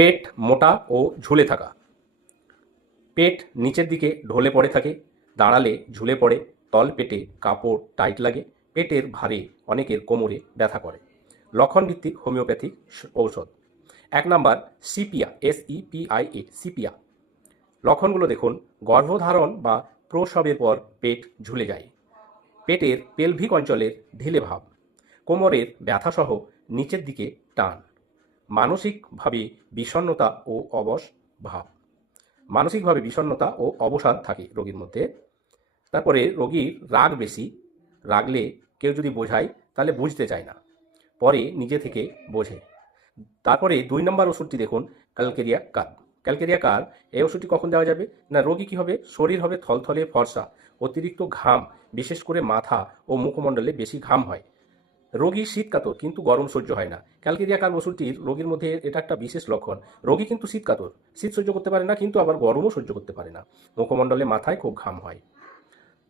পেট মোটা ও ঝুলে থাকা। পেট নিচের দিকে ঢলে পড়ে থাকে, দাঁড়ালে ঝুলে পড়ে, তল পেটে কাপড় টাইট লাগে, পেটের ভারে অনেকের কোমরে ব্যথা করে। লক্ষণভিত্তিক হোমিওপ্যাথিক ঔষধ। 1 নাম্বার সিপিয়া, SEPIA, সিপিয়া। লক্ষণগুলো দেখুন, গর্ভধারণ বা প্রসবের পর পেট ঝুলে যায়, পেটের পেলভিক অঞ্চলের ঢিলে ভাব, কোমরের ব্যথাসহ নিচের দিকে টান, মানসিকভাবে বিষণ্ণতা ও অবশ ভাব। মানসিকভাবে বিষণ্ণতা ও অবসাদ থাকে রোগীর মধ্যে। তারপরে রোগীর রাগ বেশি, রাগলে কেউ যদি বোঝায় তাহলে বুঝতে চায় না, পরে নিজে থেকে বোঝে। তারপরে 2 নম্বর ওষুধটি দেখুন, ক্যালকেরিয়া কার। ক্যালকেরিয়া কার, এই ওষুধটি কখন দেওয়া যাবে না, রোগী কী হবে, শরীর হবে থলথলে ফর্সা, অতিরিক্ত ঘাম, বিশেষ করে মাথা ও মুখমণ্ডলে বেশি ঘাম হয়, রোগী শীতকাতর কিন্তু গরম সহ্য হয় না। ক্যালকেরিয়া কার ওষুধটির রোগীর মধ্যে এটা একটা বিশেষ লক্ষণ, রোগী কিন্তু শীতকাতর, শীত সহ্য করতে পারে না কিন্তু আবার গরমও সহ্য করতে পারে না, মুখমণ্ডলে মাথায় খুব ঘাম হয়।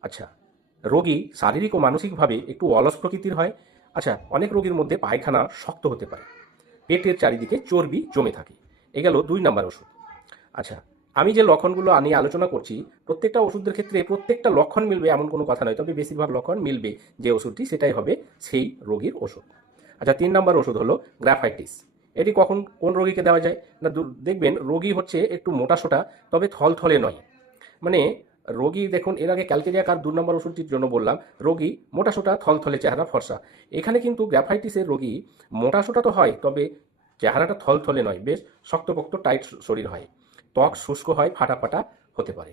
আচ্ছা, রোগী শারীরিক ও মানসিকভাবে একটু অলস প্রকৃতির হয়। আচ্ছা, অনেক রোগীর মধ্যে পায়খানা শক্ত হতে পারে, পেটের চারিদিকে চর্বি জমে থাকে। এ গেল 2 নাম্বার ওষুধ। আচ্ছা, আমি যে লক্ষণগুলো নিয়ে আলোচনা করছি, প্রত্যেকটা ওষুধের ক্ষেত্রে প্রত্যেকটা লক্ষণ মিলবে এমন কোনো কথা নয়, তবে বেশিরভাগ লক্ষণ মিলবে যে ওষুধটি, সেটাই হবে সেই রোগীর ওষুধ। আচ্ছা, 3 নাম্বার ওষুধ হলো গ্রাফাইটিস। এটি কখন কোন রোগীকে দেওয়া যায় না, দেখবেন রোগী হচ্ছে একটু মোটাসোটা, তবে থলথলে নয়। মানে রোগী দেখুন, এর আগে ক্যালকেরিয়া কার 2 নম্বর ওষুধটির জন্য বললাম রোগী মোটাসোটা, থলথলে চেহারা, ফর্সা। এখানে কিন্তু গ্রাফাইটিসের রোগী মোটাসোটা তো হয়, তবে চেহারাটা থলথলে নয়, বেশ শক্তপোক্ত টাইট শরীর হয়, ত্বক শুষ্ক হয়, ফাটা ফাটা হতে পারে।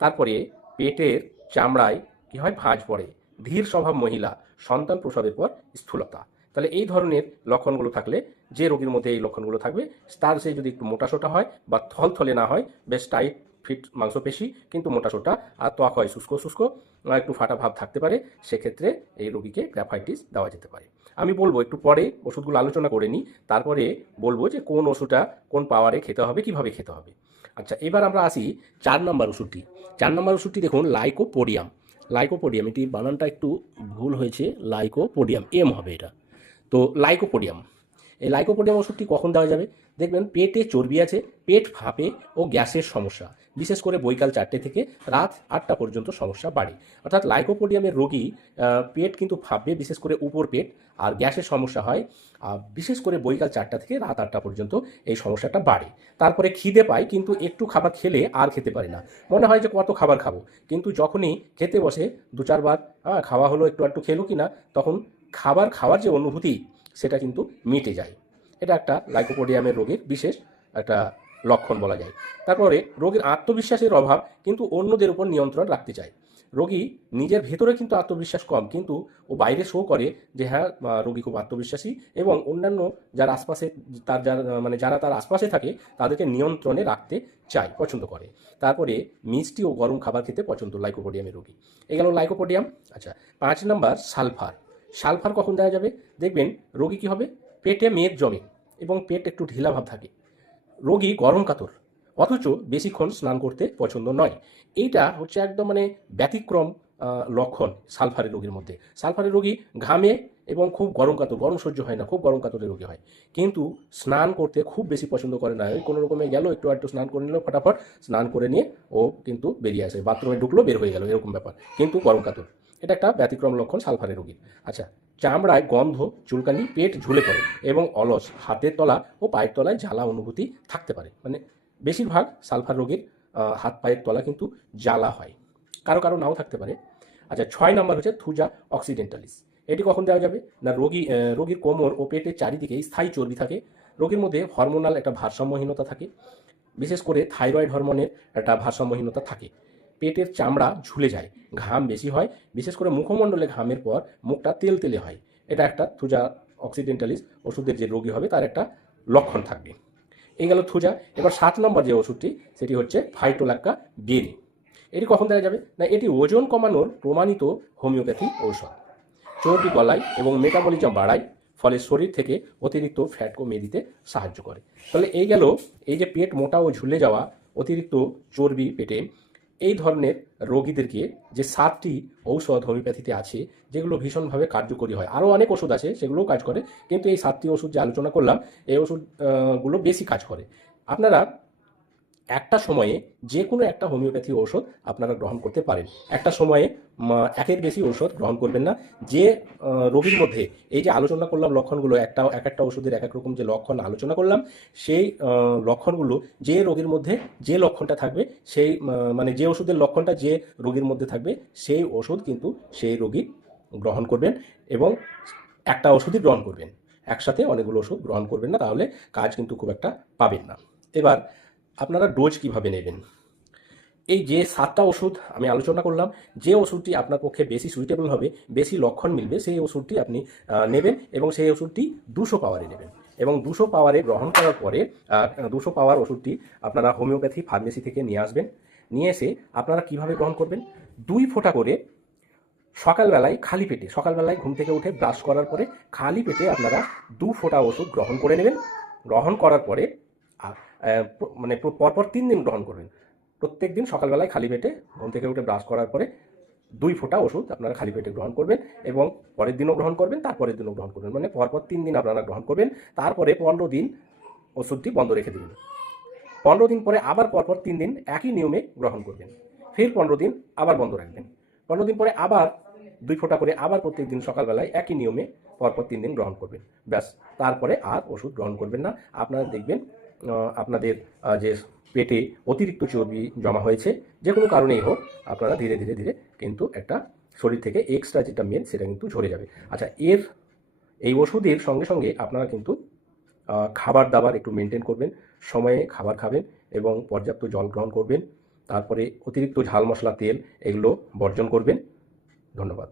তারপরে পেটের চামড়ায় কি হয়, ভাঁজ পড়ে, ধীর স্বভাব মহিলা, সন্তান প্রসবের পর স্থূলতা। তাহলে এই ধরনের লক্ষণগুলো থাকলে, যে রোগীর মধ্যে এই লক্ষণগুলো থাকবে, তার সে যদি একটু মোটাসোটা হয় বা থলথলে না হয়, বেশ টাইট ফিট মাংসপেশি কিন্তু মোটাসোটা, আর ত্বক হয় শুষ্ক শুষ্ক, একটু ফাটা ভাব থাকতে পারে, সেক্ষেত্রে এই রোগীকে গ্রাফাইটিস দেওয়া যেতে পারে। আমি বলবো একটু পরে ওষুধগুলো আলোচনা করে নিই, তারপরে বলবো যে কোন ওষুধটা কোন পাওয়ারে খেতে হবে, কিভাবে খেতে হবে। আচ্ছা, এবার আমরা আসি 4 নম্বর ওষুধটি। 4 নম্বর ওষুধটি দেখুন, লাইকোপোডিয়াম। লাইকোপোডিয়াম, এটি বানানটা একটু ভুল হয়েছে, লাইকোপোডিয়াম, এম হবে এটা। তো লাইকোপোডিয়াম, এই লাইকোপোডিয়াম ওষুধটি কখন দেওয়া যাবে, দেখবেন পেটে চর্বি আছে, পেট ফাঁপে ও গ্যাসের সমস্যা, বিশেষ করে বৈকাল 4টে থেকে রাত 8টা পর্যন্ত সমস্যা বাড়ে। অর্থাৎ লাইকোপোডিয়ামের রোগী পেট কিন্তু ফাঁপবে, বিশেষ করে উপর পেট, আর গ্যাসের সমস্যা হয়, বিশেষ করে বৈকাল 4টা থেকে রাত 8টা পর্যন্ত এই সমস্যাটা বাড়ে। তারপরে খিদে পায়, কিন্তু একটু খাবার খেলে আর খেতে পারে না, মনে হয় যে কত খাবার খাবো, কিন্তু যখনই খেতে বসে 2-4 বার খাওয়া হলো, একটু একটু খেলো কিনা, তখন খাবার খাওয়ার যে অনুভূতি সেটা কিন্তু মিটে যায়। এটা একটা লাইকোপোডিয়ামের রোগীর বিশেষ একটা লক্ষণ বলা যায়। তারপরে রোগীর আত্মবিশ্বাসের অভাব, কিন্তু অন্যদের উপর নিয়ন্ত্রণ রাখতে চায়। রোগী নিজের ভেতরে কিন্তু আত্মবিশ্বাস কম, কিন্তু ও বাইরে শো করে যে হ্যাঁ, রোগী খুব আত্মবিশ্বাসী, এবং অন্যান্য যারা আশপাশে, যারা তার আশপাশে থাকে তাদেরকে নিয়ন্ত্রণে রাখতে চায়, পছন্দ করে। তারপরে মিষ্টি ও গরম খাবার খেতে পছন্দ লাইকোপোডিয়ামের রোগী। এ গেল লাইকোপোডিয়াম। আচ্ছা, 5 নম্বর সালফার। সালফার কখন দেওয়া যাবে, দেখবেন রোগী কী হবে, পেটে মেদ জমে এবং পেট একটু ঢিলা ভাব থাকে, রোগী গরম কাতর, অথচ বেশিক্ষণ স্নান করতে পছন্দ নয়। এইটা হচ্ছে একদম ব্যতিক্রম লক্ষণ সালফারের রোগীর মধ্যে। সালফারের রোগী ঘামে এবং খুব গরম কাতর, গরম সহ্য হয় না, খুব গরম কাতরের রোগী হয়, কিন্তু স্নান করতে খুব বেশি পছন্দ করে না। ওই কোনো রকমে গেল, একটু একটু স্নান করে নিল, ফটাফট স্নান করে নিয়ে ও কিন্তু বেরিয়ে আসে, বাথরুমে ঢুকলো, বের হয়ে গেল, এরকম ব্যাপার, কিন্তু গরম কাতর। এটা একটা ব্যতিক্রম লক্ষণ সালফারের রোগীর। আচ্ছা, চামড়ায় গন্ধ, চুলকানি, পেট ঝুলে পড়ে এবং অলস, হাতের তলা ও পায়ের তলায় জ্বালা অনুভূতি থাকতে পারে। বেশিরভাগ সালফার রোগীর হাত পায়ের তলা কিন্তু জ্বালা হয়, কারো কারো নাও থাকতে পারে। আচ্ছা, 6 নম্বর হচ্ছে থুজা অক্সিডেন্টালিস। এটি কখন দেওয়া যাবে না, রোগীর কোমর ও পেটের চারিদিকে স্থায়ী চর্বি থাকে, রোগীর মধ্যে হরমোনাল একটা ভারসাম্যহীনতা থাকে, বিশেষ করে থাইরয়েড হরমোনের একটা ভারসাম্যহীনতা থাকে, পেটের চামড়া ঝুলে যায়, ঘাম বেশি হয়, বিশেষ করে মুখমণ্ডলে ঘামের পর মুখটা তেলতেলে হয়। এটা একটা থুজা অক্সিডেন্টালিস ওষুধের যে রোগী হবে তার একটা লক্ষণ থাকবে। এই গেল থুজা। এবার 7 নম্বর যে ওষুধটি, সেটি হচ্ছে ফাইটোল্যাক্কা বেরি। এটি কখন দেওয়া যাবে না, এটি ওজন কমানোর প্রমাণিত হোমিওপ্যাথি ঔষধ, চর্বি গলায় এবং মেটাবলিজম বাড়ায়, ফলে শরীর থেকে অতিরিক্ত ফ্যাট কমিয়ে দিতে সাহায্য করে। তাহলে এই গেল, এই যে পেট মোটা ও ঝুলে যাওয়া, অতিরিক্ত চর্বি পেটে, এই ধরনের রোগীদেরকে যে 7টি ঔষধ হোমিওপ্যাথিতে আছে, যেগুলো ভীষণভাবে কার্যকরী হয়, আরও অনেক ওষুধ আছে সেগুলোও কাজ করে, কিন্তু এই 7টি ওষুধ যে আলোচনা করলাম, এই ওষুধগুলো বেশি কাজ করে। আপনারা একটা সময়ে যে কোনো একটা হোমিওপ্যাথি ঔষধ আপনারা গ্রহণ করতে পারেন। একটা সময়ে একের বেশি ঔষধ গ্রহণ করবেন না। যে রোগীর মধ্যে এই যে আলোচনা করলাম লক্ষণগুলো, এক একটা ওষুধের এক এক রকম যে লক্ষণ আলোচনা করলাম, সেই লক্ষণগুলো যে রোগীর মধ্যে যে লক্ষণটা থাকবে, সেই মানে যে ওষুধের লক্ষণটা যে রোগীর মধ্যে থাকবে, সেই ওষুধ কিন্তু সেই রোগী গ্রহণ করবেন এবং একটা ওষুধই গ্রহণ করবেন। একসাথে অনেকগুলো ওষুধ গ্রহণ করবেন না, তাহলে কাজ কিন্তু খুব একটা পাবেন না। এবার আপনারা ডোজ কিভাবে নেবেন? এই যে 7টা ওষুধ আমি আলোচনা করলাম, যে ওষুধটি আপনার পক্ষে বেশি সুইটেবল হবে, বেশি লক্ষণ মিলবে, সেই ওষুধটি আপনি নেবেন এবং সেই ওষুধটি 200 পাওয়ারে নেবেন। এবং 200 পাওয়ারে গ্রহণ করার পরে 200 পাওয়ার ওষুধটি আপনারা হোমিওপ্যাথি ফার্মেসি থেকে নিয়ে আসবেন। নিয়ে এসে আপনারা কিভাবে গ্রহণ করবেন? 2 ফোঁটা করে সকালবেলায় খালি পেটে, সকালবেলায় ঘুম থেকে উঠে ব্রাশ করার পরে খালি পেটে আপনারা 2 ফোঁটা ওষুধ গ্রহণ করে নেবেন। গ্রহণ করার পরে মানে পরপর 3 দিন গ্রহণ করবেন। প্রত্যেক দিন সকালবেলায় খালি পেটে ঘুম থেকে উঠে ব্রাশ করার পরে 2 ফোঁটা ওষুধ আপনারা খালি পেটে গ্রহণ করবেন এবং পরের দিনও গ্রহণ করবেন, তারপরের দিনও গ্রহণ করবেন। মানে পরপর 3 দিন আপনারা গ্রহণ করবেন। তারপরে 15 দিন ওষুধটি বন্ধ রেখে দেবেন। 15 দিন পরে আবার পরপর 3 দিন একই নিয়মে গ্রহণ করবেন। ফের 15 দিন আবার বন্ধ রাখবেন। 15 দিন পরে আবার 2 ফোঁটা করে আবার প্রত্যেক দিন সকালবেলায় একই নিয়মে পরপর 3 দিন গ্রহণ করবেন। ব্যাস, তারপরে আর ওষুধ গ্রহণ করবেন না। আপনারা দেখবেন আপনাদের যে পেটে অতিরিক্ত চর্বি জমা হয়েছে, যে কোনো কারণেই হোক, আপনারা ধীরে ধীরে ধীরে কিন্তু একটা শরীর থেকে এক্সট্রা যেটা মেন সেটা কিন্তু ঝরে যাবে। আচ্ছা, এই ওষুধের সঙ্গে সঙ্গে আপনারা কিন্তু খাবার দাবার একটু মেনটেন করবেন, সময়ে খাবার খাবেন এবং পর্যাপ্ত জল গ্রহণ করবেন। তারপরে অতিরিক্ত ঝাল মশলা, তেল এগুলো বর্জন করবেন। ধন্যবাদ।